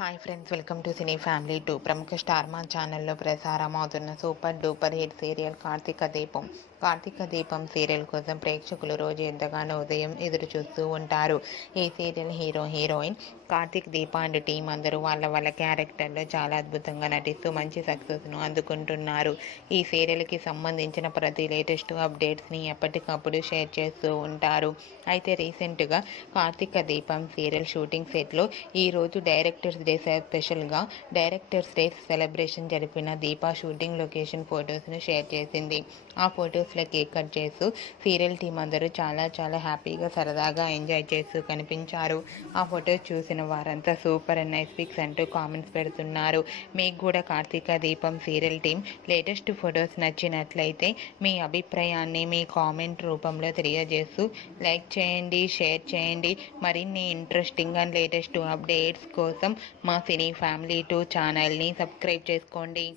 Hi friends, welcome to cine family 2. ప్రముఖ star Maa ఛానల్లో ప్రసారమవుతున్న super duper hit serial Karthika Deepam. Karthika దీపం సీరియల్ కోసం ప్రేక్షకులు రోజు ఎంతగానో ఉదయం ఎదురు చూస్తూ ఉంటారు. ఈ serial heroine Karthik Deepa and team అందరూ వాళ్ళ క్యారెక్టర్లో చాలా అద్భుతంగా నటిస్తూ మంచి సక్సెస్ను అందుకుంటున్నారు. ఈ సీరియల్కి సంబంధించిన ప్రతి లేటెస్ట్ అప్డేట్స్ని ఎప్పటికప్పుడు షేర్ చేస్తూ ఉంటారు. అయితే రీసెంట్గా కార్తీక దీపం సీరియల్ షూటింగ్ సెట్లో ఈరోజు డైరెక్టర్స్ డే స్పెషల్గా డైరెక్టర్స్ డే సెలబ్రేషన్ జరిపిన దీపా షూటింగ్ లొకేషన్ ఫొటోస్ను షేర్ చేసింది. ఆ ఫొటోస్లో కేక్ కట్ చేస్తూ సీరియల్ టీం అందరూ చాలా హ్యాపీగా సరదాగా ఎంజాయ్ చేస్తూ కనిపించారు. ఆ ఫొటోస్ చూసిన వారంతా సూపర్ అండ్ నైస్ పిక్స్ అంటూ కామెంట్స్ పెడుతున్నారు. మీకు కూడా కార్తీక దీపం సీరియల్ టీం లేటెస్ట్ ఫొటోస్ నచ్చినట్లయితే మీ అభిప్రాయాన్ని మీ కామెంట్ రూపంలో తెలియజేస్తూ లైక్ చేయండి, షేర్ చేయండి. మరిన్ని ఇంట్రెస్టింగ్ అండ్ లేటెస్ట్ అప్డేట్స్ కోసం మా సినీ ఫ్యామిలీ 2 ఛానల్ని సబ్స్క్రైబ్ చేసుకోండి.